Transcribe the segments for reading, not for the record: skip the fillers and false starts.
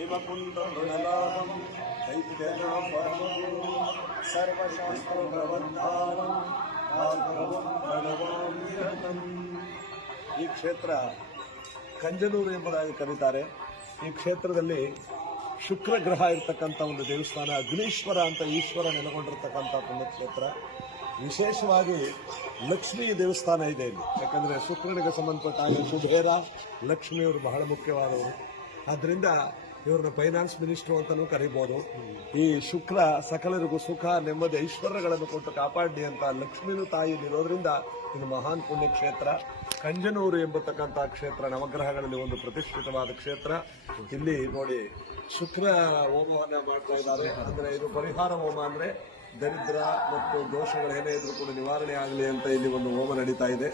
ಹಿಮಕುಂಡಮೃಣಲಾಭಂ ದೈತ್ಯನಾಪರಮಗುರು ಸರ್ವಶಾಸ್ತ್ರಪ್ರಬಂಧಾರಂ ಭಾಗವಂ ಪ್ರಣಮಾಮ್ಯಹಂ. ಈ ಕ್ಷೇತ್ರ ಕಂಜನೂರು ಎಂಬುದಾಗಿ ಕರೀತಾರೆ. ಈ ಕ್ಷೇತ್ರದಲ್ಲಿ ಶುಕ್ರ ಗ್ರಹ ಇರ್ತಕ್ಕಂಥ ಒಂದು ದೇವಸ್ಥಾನ, ಅಗ್ನೀಶ್ವರ ಅಂತ ಈಶ್ವರ ನೆಲೆಗೊಂಡಿರ್ತಕ್ಕಂಥ ಪುಣ್ಯಕ್ಷೇತ್ರ. ವಿಶೇಷವಾಗಿ ಲಕ್ಷ್ಮೀ ದೇವಸ್ಥಾನ ಇದೆ ಇಲ್ಲಿ. ಯಾಕಂದರೆ ಶುಕ್ರನಿಗೆ ಸಂಬಂಧಪಟ್ಟ ಕುಬೇರ ಲಕ್ಷ್ಮಿಯವರು ಬಹಳ ಮುಖ್ಯವಾದವರು. ಆದ್ದರಿಂದ ಇವ್ರನ್ನ ಫೈನಾನ್ಸ್ ಮಿನಿಸ್ಟ್ರು ಅಂತಲೂ ಕರೀಬೋದು. ಈ ಶುಕ್ರ ಸಕಲರಿಗೂ ಸುಖ ನೆಮ್ಮದಿ ಐಶ್ವರ್ಯಗಳನ್ನು ಕೊಟ್ಟು ಕಾಪಾಡಲಿ ಅಂತ ಲಕ್ಷ್ಮೀನು ತಾಯಿ ಇರೋದ್ರಿಂದ ಇದು ಮಹಾನ್ ಪುಣ್ಯಕ್ಷೇತ್ರ. ಕಂಜನೂರು ಎಂಬತಕ್ಕಂಥ ಕ್ಷೇತ್ರ ನವಗ್ರಹಗಳಲ್ಲಿ ಒಂದು ಪ್ರತಿಷ್ಠಿತವಾದ ಕ್ಷೇತ್ರ. ಇಲ್ಲಿ ನೋಡಿ ಶುಕ್ರ ಹೋಮವನ್ನ ಮಾಡ್ತಾ ಇದ್ದಾರೆ. ಅಂದ್ರೆ ಇದು ಪರಿಹಾರ ಹೋಮ, ಅಂದ್ರೆ ದರಿದ್ರ ಮತ್ತು ದೋಷಗಳು ಏನೇ ಇದ್ರೂ ಕೂಡ ನಿವಾರಣೆ ಆಗಲಿ ಅಂತ ಇಲ್ಲಿ ಒಂದು ಹೋಮ ನಡೀತಾ ಇದೆ.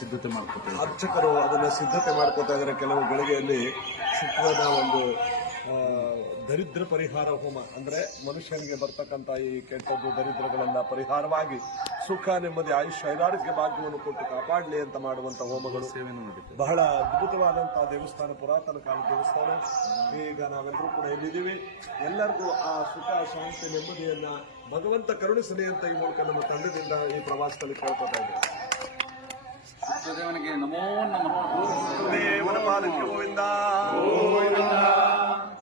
ಸಿದ್ಧತೆ ಮಾಡ್ಕೊತಾರೆ ಅರ್ಚಕರು ಅದನ್ನ ಸಿದ್ಧತೆ ಮಾಡ್ಕೋತಾ ಇದ್ದಾರೆ. ಕೆಲವು ಗಳಿಗೆಯಲ್ಲಿ ಶುಕ್ರನ ಒಂದು ದರಿದ್ರ ಪರಿಹಾರ ಹೋಮ, ಅಂದ್ರೆ ಮನುಷ್ಯನಿಗೆ ಬರ್ತಕ್ಕಂಥ ಈ ಕೆಟ್ಟದ್ದು ದರಿದ್ರಗಳೆಲ್ಲ ಪರಿಹಾರವಾಗಿ ಸುಖ ನೆಮ್ಮದಿ ಆಯುಷ್ಯ ಐರಾರೋಗ್ಯ ಭಾಗ್ಯವನ್ನು ಕೊಟ್ಟು ಕಾಪಾಡಲಿ ಅಂತ ಮಾಡುವಂತ ಹೋಮಗಳು ಬಹಳ ಅದ್ಭುತವಾದಂತಹ ದೇವಸ್ಥಾನ, ಪುರಾತನ ಕಾಲದ ದೇವಸ್ಥಾನ. ಈಗ ನಾವೆಲ್ಲರೂ ಕೂಡ ಇಲ್ಲಿದ್ದೀವಿ. ಎಲ್ಲರಿಗೂ ಆ ಸುಖ ಶಾಂತಿ ನೆಮ್ಮದಿಯನ್ನ ಭಗವಂತ ಕರುಣಿಸಲಿ ಅಂತ ಈ ಮೂಲಕ ನಮ್ಮ ತಂಡದಿಂದ ಈ ಪ್ರವಾಸದಲ್ಲಿ ಕೇಳ್ಕೊತಾ ಇದ್ದೇವೆ. ದೇವನಿಗೆ ನಮೋ ನಮಃ. ದೇವನ ಪಾಲಕ್ಕೆ ಗೋವಿಂದ.